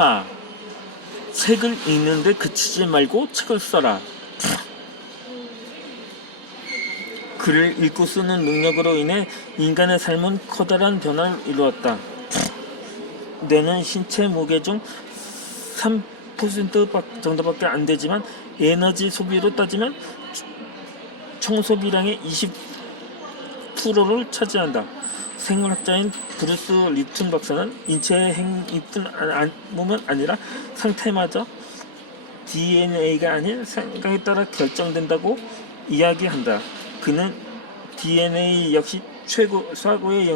하. 책을 읽는데 그치지 말고 책을 써라. 글을 읽고 쓰는 능력으로 인해 인간의 삶은 커다란 변화를 이루었다. 뇌는 신체 무게 중 3% 정도밖에 안 되지만 에너지 소비로 따지면 총소비량의 20%를 차지한다. 생물학자인 브루스 리튼 박사는 인체의 행위뿐만 아니라 상태마저 DNA가 아닌 생각에 따라 결정된다고 이야기한다. 그는 DNA 역시 사고의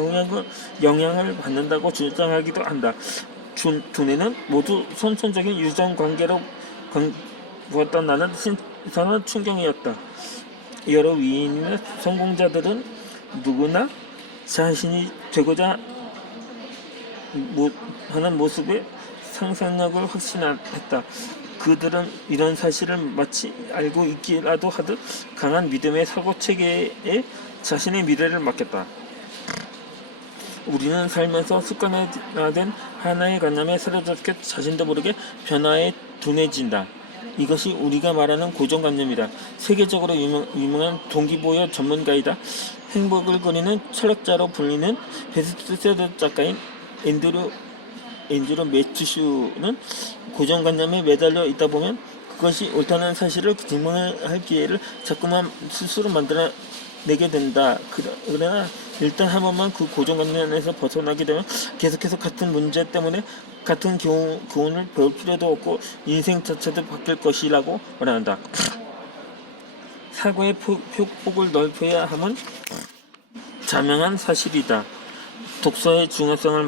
영향을 받는다고 주장하기도 한다. 두뇌는 모두 선천적인 유전 관계로 보았던 나는 신선한 충격이었다. 여러 위인이나 성공자들은 누구나 자신이 되고자 하는 모습의 상상력을 확신했다. 그들은 이런 사실을 마치 알고 있기라도 하듯 강한 믿음의 사고체계에 자신의 미래를 맡겼다. 우리는 살면서 습관화된 하나의 관념에 사로잡혀 자신도 모르게 변화에 둔해진다. 이것이 우리가 말하는 고정관념이다. 세계적으로 유명한 동기부여 전문가이다. 행복을 그리는 철학자로 불리는 베스트셀러 작가인 앤드루 매튜슈는 고정관념에 매달려 있다 보면 그것이 옳다는 사실을 증명할 기회를 자꾸만 스스로 만들어내게 된다. 그러나 일단 한 번만 그 고정관념에서 벗어나게 되면 계속해서 같은 문제 때문에 같은 교훈을 배울 필요도 없고 인생 자체도 바뀔 것이라고 말한다. 사고의 폭을 넓혀야 함은 자명한 사실이다. 독서의 중요성을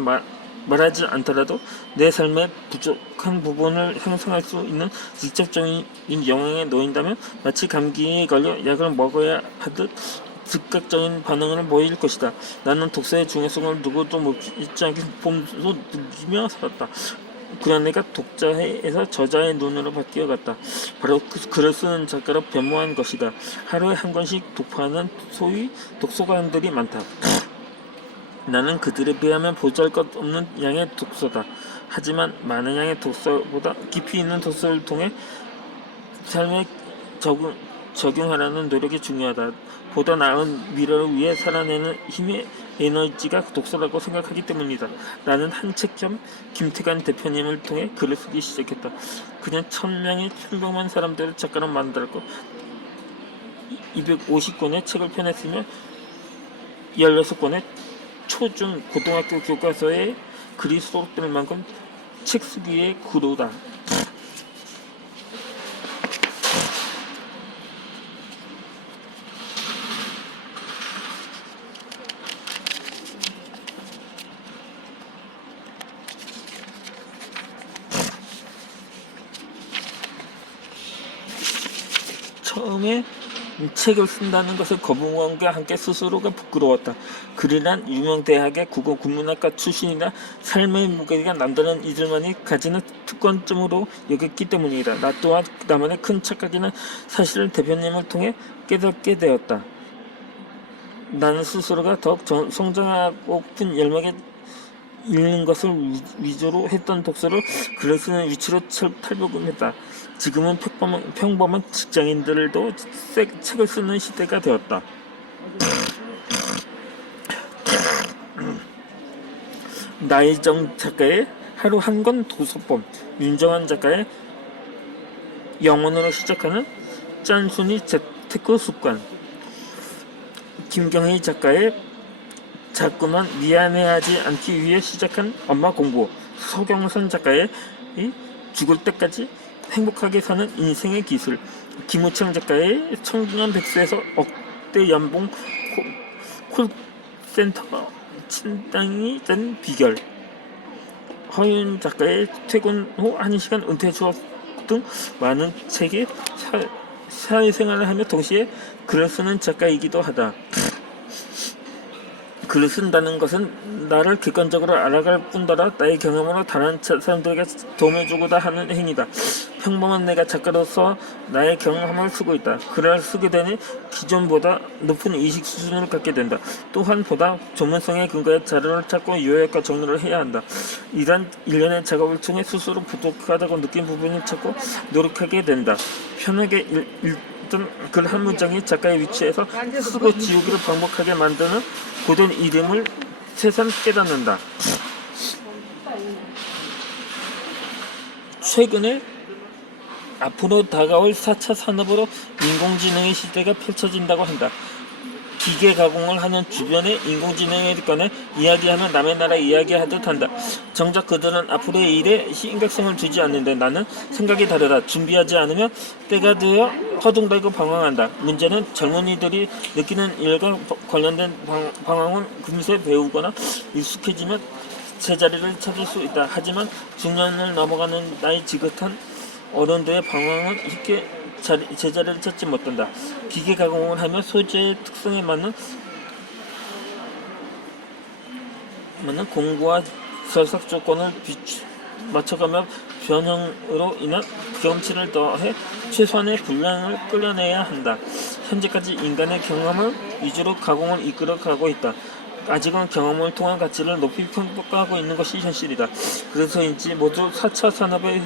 말하지 않더라도 내 삶의 부족한 부분을 형성할 수 있는 직접적인 영향에 놓인다면 마치 감기에 걸려 약을 먹어야 하듯 즉각적인 반응을 보일 것이다. 나는 독서의 중요성을 누구도 묻지 않게 보면서 느끼며 살았다. 그런 내가 독자에서 저자의 눈으로 바뀌어갔다. 바로 글을 쓰는 작가로 변모한 것이다. 하루에 한 권씩 독파하는 소위 독서관들이 많다. 나는 그들에 비하면 보잘것없는 양의 독서다. 하지만 많은 양의 독서보다 깊이 있는 독서를 통해 삶에 적용하라는 노력이 중요하다. 보다 나은 미래를 위해 살아내는 힘의 에너지가 독서라고 생각하기 때문이다. 나는 한책점 김태관 대표님을 통해 글을 쓰기 시작했다. 그는 1000명의 평범한 사람들을 작가로 만들었고 250권의 책을 펴냈으며 16권의 초중 고등학교 교과서에 글이 수록될 만큼 책 쓰기의 구도다. 처음에 책을 쓴다는 것을 거부감과 함께 스스로가 부끄러웠다. 글이란 유명 대학의 국어 국문학과 출신이나 삶의 무게가 남다른 이들만이 가지는 특권점으로 여겼기 때문이다. 나 또한 나만의 큰 착각이나 사실을 대표님을 통해 깨닫게 되었다. 나는 스스로가 더욱 성장하고픈 열망에 읽는 것을 위주로 했던 독서를 글을 쓰는 위치로 탈북했다. 지금은 평범한 직장인들도 책을 쓰는 시대가 되었다. 나혜정 작가의 하루 한 권 도서법, 윤정한 작가의 영혼으로 시작하는 짠순이 재테크 습관, 김경희 작가의 자꾸만 미안해하지 않기 위해 시작한 엄마 공부, 서경선 작가의 죽을 때까지 행복하게 사는 인생의 기술, 김우창 작가의 청년 백수에서 억대 연봉 콜센터 친당이 된 비결, 허윤 작가의 퇴근 후 1시간 은퇴 수업 등 많은 책에 사회생활을 하며 동시에 글을 쓰는 작가이기도 하다. 글을 쓴다는 것은 나를 객관적으로 알아갈 뿐더러 나의 경험으로 다른 사람들에게 도움을 주고자 하는 행위다. 평범한 내가 작가로서 나의 경험을 쓰고 있다. 글을 쓰게 되니 기존보다 높은 의식 수준을 갖게 된다. 또한 보다 전문성에 근거해 자료를 찾고 요약과 정리를 해야 한다. 이러한 일련의 작업을 통해 스스로 부족하다고 느낀 부분을 찾고 노력하게 된다. 편하게 읽던 글 한 문장이 작가의 위치에서 쓰고 지우기를 반복하게 만드는 고된 이름을 새삼 깨닫는다. 최근에 앞으로 다가올 4차 산업으로 인공지능의 시대가 펼쳐진다고 한다. 기계 가공을 하는 주변의 인공지능에 관해 이야기하면 남의 나라 이야기하듯 한다. 정작 그들은 앞으로의 일에 심각성을 두지 않는데 나는 생각이 다르다. 준비하지 않으면 때가 되어 허둥대고 방황한다. 문제는 젊은이들이 느끼는 일과 관련된 방황은 금세 배우거나 익숙해지면 제자리를 찾을 수 있다. 하지만 중년을 넘어가는 나이 지긋한 어른들의 방황은 쉽게 제자리를 찾지 못한다. 기계 가공을 하며 소재의 특성에 맞는 공구와 절삭 조건을 맞춰가며 변형으로 인한 경험치를 더해 최소한의 분량을 끌어내야 한다. 현재까지 인간의 경험을 위주로 가공을 이끌어가고 있다. 아직은 경험을 통한 가치를 높이 평가하고 있는 것이 현실이다. 그래서인지 모두 4차 산업의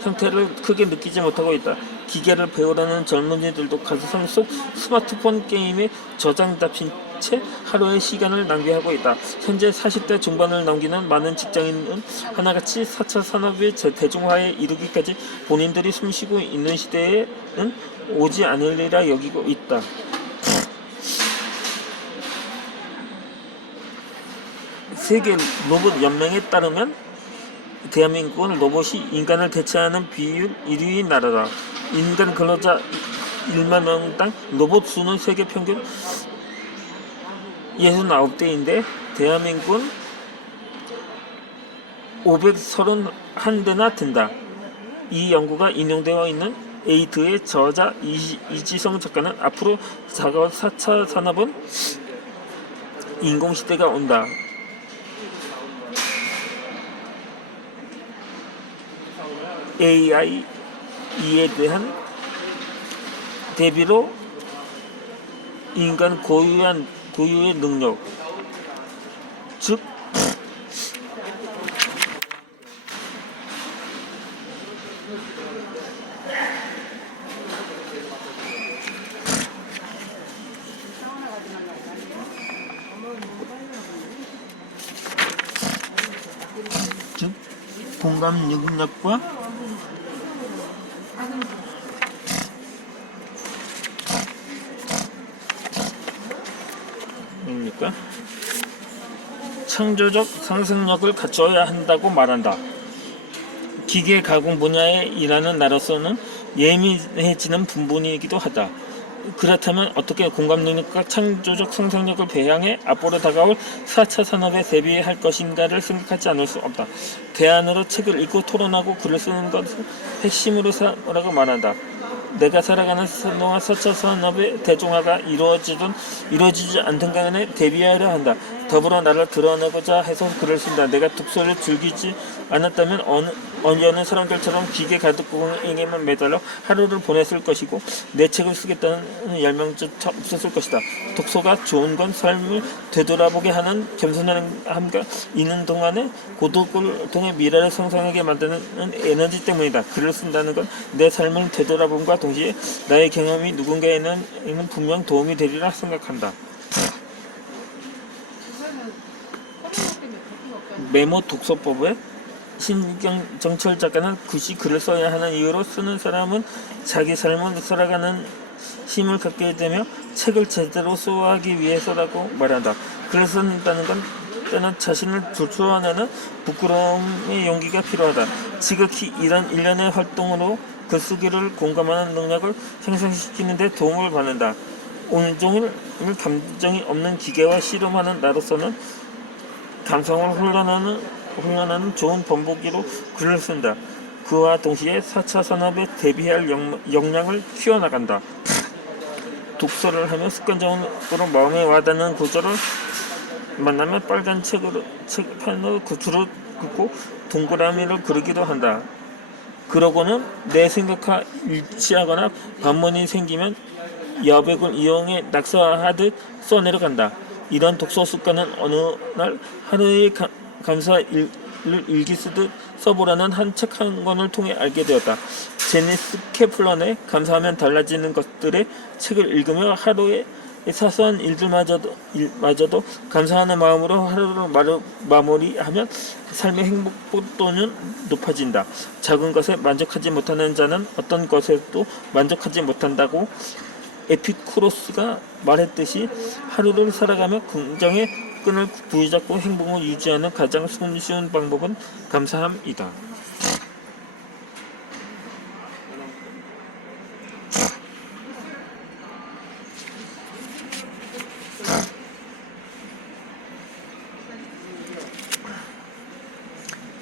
형태를 크게 느끼지 못하고 있다. 기계를 배우려는 젊은이들도 가상 속 스마트폰 게임에 저장 잡힌 채 하루의 시간을 낭비하고 있다. 현재 40대 중반을 넘기는 많은 직장인은 하나같이 4차 산업의 대중화에 이르기까지 본인들이 숨쉬고 있는 시대에는 오지 않으리라 여기고 있다. 세계 로봇 연맹에 따르면 대한민국은 로봇이 인간을 대체하는 비율 1위인 나라다. 인간 근로자 1만 명당 로봇 수는 세계 평균 69대인데 대한민국은 531대나 된다. 이 연구가 인용되어 있는 에이트의 저자 이지성 작가는 앞으로 다가올 4차 산업은 인공시대가 온다. AI에 대한 대비로 인간 고유의 능력, 즉 공감 능력과 창조적 상상력을 갖춰야 한다고 말한다. 기계 가공 분야에 일하는 나로서는 예민해지는 부분이기도 하다. 그렇다면 어떻게 공감 능력과 창조적 상상력을 배양해 앞으로 다가올 4차 산업에 대비할 것인가를 생각하지 않을 수 없다. 대안으로 책을 읽고 토론하고 글을 쓰는 것을 핵심으로 삼으라고 말한다. 내가 살아가는 동안 4차 산업의 대중화가 이루어지지 않던 간에 대비하려 한다. 더불어 나를 드러내고자 해서 글을 쓴다. 내가 독서를 즐기지 않았다면 어느 사람들처럼 기계 가득공에게만 매달려 하루를 보냈을 것이고 내 책을 쓰겠다는 열망조차 없었을 것이다. 독서가 좋은 건 삶을 되돌아보게 하는 겸손함과 있는 동안에 고독을 통해 미래를 상상하게 만드는 에너지 때문이다. 글을 쓴다는 건 내 삶을 되돌아봄과 동시에 나의 경험이 누군가에는 분명 도움이 되리라 생각한다. 메모 독서법에 신정철 작가는 굳이 글을 써야 하는 이유로 쓰는 사람은 자기 삶을 살아가는 힘을 갖게 되며 책을 제대로 소화하기 위해서라고 말한다. 글을 쓴다는 건 때는 자신을 조소하는 부끄러움의 용기가 필요하다. 지극히 이런 일련의 활동으로 글쓰기를 공감하는 능력을 향상시키는 데 도움을 받는다. 온종일 감정이 없는 기계와 씨름하는 나로서는 감성을 훈련하는 좋은 번복기로 글을 쓴다. 그와 동시에 4차 산업에 대비할 역량을 키워나간다. 독서를 하며 습관적으로 마음에 와닿는 구절을 만나면 빨간 책판으로 줄을 긋고 동그라미를 그리기도 한다. 그러고는 내 생각과 일치하거나 반문이 생기면 여백을 이용해 낙서하듯 써내려간다. 이런 독서 습관은 어느 날 하루의 감사일을 일기 쓰듯 써보라는 한 책 한 권을 통해 알게 되었다. 제니스 케플런의 감사하면 달라지는 것들의 책을 읽으며 하루의 사소한 일들마저도 감사하는 마음으로 하루를 마무리하면 삶의 행복도는 높아진다. 작은 것에 만족하지 못하는 자는 어떤 것에도 만족하지 못한다고 에피쿠로스가 말했듯이 하루를 살아가며 긍정의 끈을 부여잡고 행복을 유지하는 가장 손쉬운 방법은 감사함이다.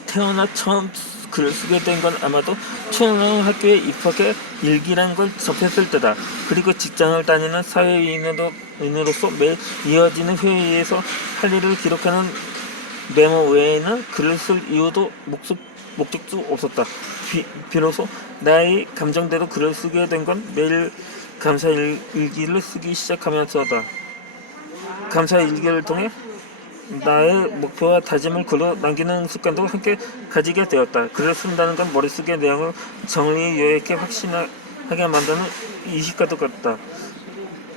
태어나 처음 글을 쓰게 된 건 아마도 초등학교에 입학해 일기란 걸 접했을 때다. 그리고 직장을 다니는 사회인으로서 매일 이어지는 회의에서 할 일을 기록하는 메모 외에는 글을 쓸 이유도 목적도 없었다. 비로소 나의 감정대로 글을 쓰게 된 건 매일 감사일기를 쓰기 시작하면서다. 감사일기를 통해 나의 목표와 다짐을 글로 남기는 습관도 함께 가지게 되었다. 글을 쓴다는 건 머릿속의 내용을 정리 요약해 확신하게 만드는 이식과도 같다.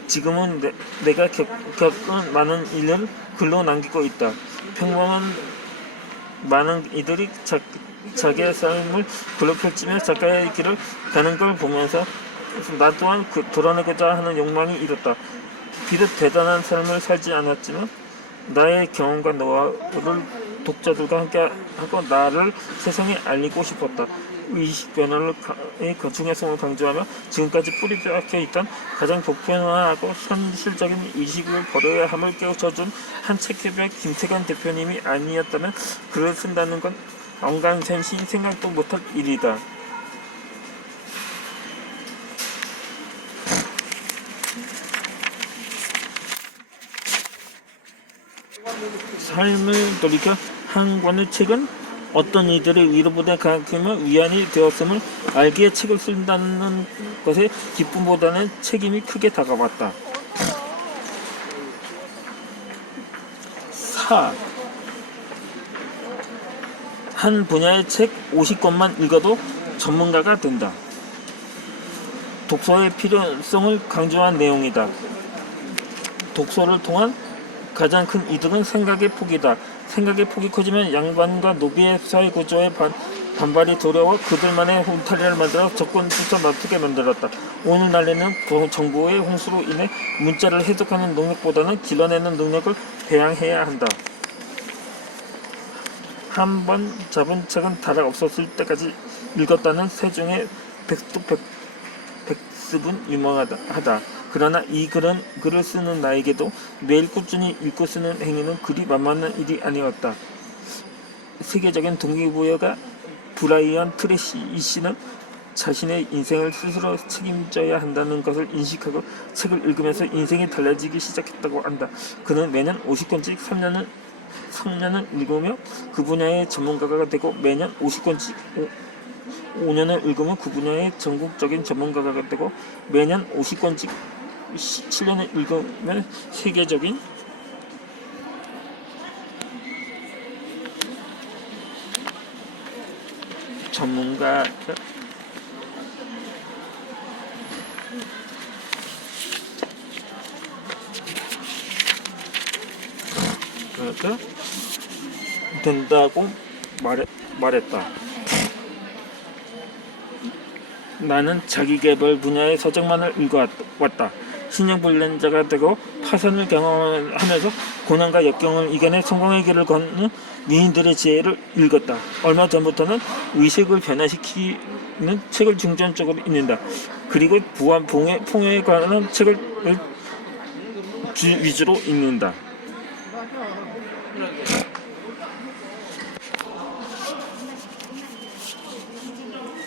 지금은 내가 겪은 많은 일을 글로 남기고 있다. 평범한 많은 이들이 자기의 삶을 글로 펼치며 작가의 길을 가는 걸 보면서 나 또한 드러내고자 하는 욕망이 일었다. 비록 대단한 삶을 살지 않았지만 나의 경험과 노하우를 독자들과 함께하고 나를 세상에 알리고 싶었다. 의식 변화의 중요성을 강조하며 지금까지 뿌리 박혀 있던 가장 보편화하고 현실적인 의식을 버려야 함을 깨우쳐준 한 책협의 김태관 대표님이 아니었다면 글을 쓴다는 건 언간센시 생각도 못할 일이다. 삶을 돌이켜 한 권의 책은 어떤 이들의 위로보다 가르치며 위안이 되었음을 알기에 책을 쓴다는 것에 기쁨보다는 책임이 크게 다가왔다. 4. 한 분야의 책 50권만 읽어도 전문가가 된다. 독서의 필요성을 강조한 내용이다. 독서를 통한 가장 큰 이득은 생각의 폭이다. 생각의 폭이 커지면 양반과 노비의 사회 구조에 반발이 두려워 그들만의 울타리를 만들어 적군조차 맡게 만들었다. 오늘날에는 정보의 홍수로 인해 문자를 해석하는 능력보다는 길러내는 능력을 배양해야 한다. 한 번 잡은 책은 다락 없었을 때까지 읽었다는 세종의 백습은 유명하다. 그러나 이 글을 쓰는 나에게도 매일 꾸준히 읽고 쓰는 행위는 그리 만만한 일이 아니었다. 세계적인 동기부여가 브라이언 트레시 씨는 자신의 인생을 스스로 책임져야 한다는 것을 인식하고 책을 읽으면서 인생이 달라지기 시작했다고 한다. 그는 매년 50권씩 3년을 읽으며 그 분야의 전문가가 되고 매년 50권씩 5년을 읽으면 그 분야의 전국적인 전문가가 되고 매년 50권씩 7년을 읽으면 세계적인 전문가가 된다고 말했다. 나는 자기계발 분야의 서적만을 읽어왔다. 신용불량자가 되고 파산을 경험하면서 고난과 역경을 이겨내 성공의 길을 걷는 위인들의 지혜를 읽었다. 얼마 전부터는 의식을 변화시키는 책을 중점적으로 읽는다. 그리고 부와 풍요에 관한 책을 위주로 읽는다.